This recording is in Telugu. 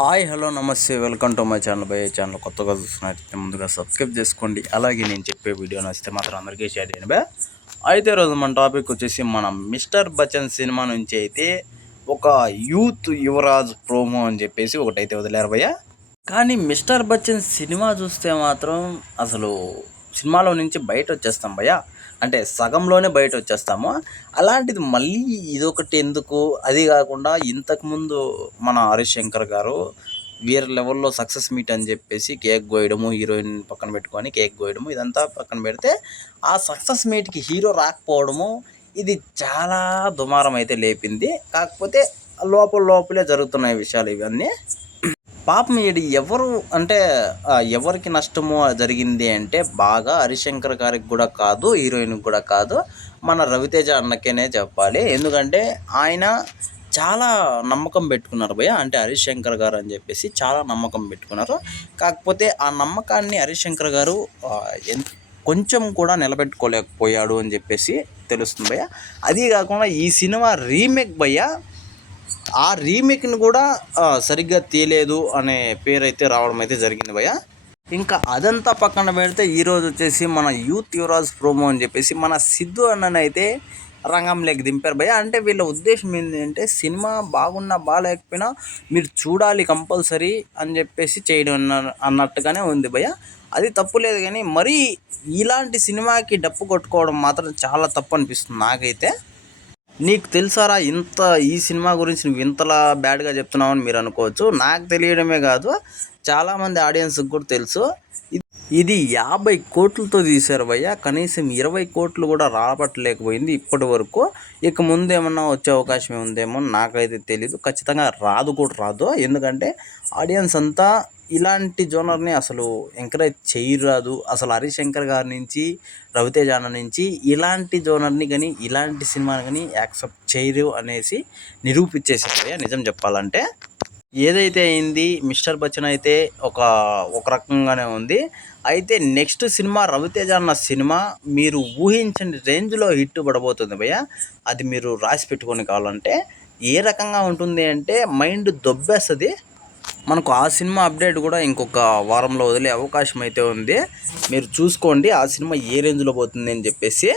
హాయ్ హలో నమస్తే welcome to my channel. By channel కొత్తగా చూస్తున్నట్లయితే ముందుగా సబ్స్క్రైబ్ చేసుకోండి. అలాగే నేను చెప్పే వీడియో నచ్చితే మాత్రం అందరికీ షేర్ చేయండి బే. అయితే రోజు మన టాపిక్ వచ్చేసి మనం మిస్టర్ బచ్చన్ సినిమా నుంచి అయితే ఒక యూత్ యువరాజ్ ప్రోమో అని చెప్పేసి ఒకటైతే వదిలేరు భయ్య. కానీ మిస్టర్ బచ్చన్ సినిమా చూస్తే మాత్రం అసలు సినిమాలో నుంచి బయట వచ్చేస్తాం భయ్య. అంటే సగంలోనే బయట వచ్చేస్తాము. అలాంటిది మళ్ళీ ఇదొకటి ఎందుకు? అది కాకుండా ఇంతకుముందు మన హరీష్ శంకర్ గారు వేరే లెవెల్లో సక్సెస్ మీట్ అని చెప్పేసి కేక్ కోయడము, హీరోయిన్ పక్కన పెట్టుకొని కేక్ కోయడము, ఇదంతా పక్కన పెడితే ఆ సక్సెస్ మీట్కి హీరో రాకపోవడము ఇది చాలా దుమారం అయితే లేపింది. కాకపోతే లోపలే జరుగుతున్నాయి విషయాలు ఇవన్నీ. పాపం ఈడు ఎవరు అంటే ఎవరికి నష్టము జరిగింది అంటే బాగా హరిశంకర్ గారికి కూడా కాదు, హీరోయిన్కి కూడా కాదు, మన రవితేజ అన్నకేనే చెప్పాలి. ఎందుకంటే ఆయన చాలా నమ్మకం పెట్టుకున్నారు భయ్య. అంటే హరిశంకర్ గారు అని చెప్పేసి చాలా నమ్మకం పెట్టుకున్నారు. కాకపోతే ఆ నమ్మకాన్ని హరిశంకర్ గారు కొంచెం కూడా నిలబెట్టుకోలేకపోయాడు అని చెప్పేసి తెలుస్తుంది భయ్య. అది కాకుండా ఈ సినిమా రీమేక్ భయ్య, ఆ రీమేక్ని కూడా సరిగ్గా తీయలేదు అనే పేరు అయితే రావడం అయితే జరిగింది భయ్య. ఇంకా అదంతా పక్కన పెడితే ఈరోజు వచ్చేసి మన యూత్ యువరాజ్ ప్రోమో అని చెప్పేసి మన సిద్ధు అన్ననైతే రంగంలోకి దింపారు భయ్య. అంటే వీళ్ళ ఉద్దేశం ఏంటంటే సినిమా బాగున్నా బాగాలేకపోయినా మీరు చూడాలి కంపల్సరీ అని చెప్పేసి చేయడం అన్నట్టుగానే ఉంది భయ్య. అది తప్పు లేదు, కానీ మరీ ఇలాంటి సినిమాకి డప్పు కొట్టుకోవడం మాత్రం చాలా తప్పు అనిపిస్తుంది నాకైతే. నీకు తెలుసారా ఈ సినిమా గురించి నువ్వు ఇంతలా బ్యాడ్గా చెప్తున్నావని మీరు అనుకోవచ్చు. నాకు తెలియడమే కాదు, చాలామంది ఆడియన్స్కి కూడా తెలుసు. ఇది 50 కోట్లతో తీశారు భయ్య. కనీసం 20 కోట్లు కూడా రాబట్టలేకపోయింది ఇప్పటి వరకు. ఇక ముందేమన్నా వచ్చే అవకాశం ఉందేమో నాకైతే తెలీదు. ఖచ్చితంగా రాదు. ఎందుకంటే ఆడియన్స్ అంతా ఇలాంటి జోనర్ని అసలు ఎంకరేజ్ చేయరాదు. అసలు హరిశంకర్ గారి నుంచి, రవితేజ అన్న నుంచి ఇలాంటి జోనర్ని కానీ ఇలాంటి సినిమాని కానీ యాక్సెప్ట్ చేయరు అనేసి నిరూపించేసారు నిజం చెప్పాలంటే. ఏదైతే అయింది మిస్టర్ బచ్చన్ అయితే ఒక రకంగానే ఉంది. అయితే నెక్స్ట్ సినిమా రవితేజ అన్న సినిమా మీరు ఊహించని రేంజ్లో హిట్ పడబోతుంది భయ్య. అది మీరు రాసి పెట్టుకొని కావాలంటే ఏ రకంగా ఉంటుంది అంటే మైండ్ దొబ్బేస్తుంది. మనకు ఆ సినిమా అప్డేట్ కూడా ఇంకొక వారంలో వదిలే అవకాశం అయితే ఉంది. మీరు చూసుకోండి ఆ సినిమా ఏ రేంజ్లో పోతుంది అని చెప్పేసి.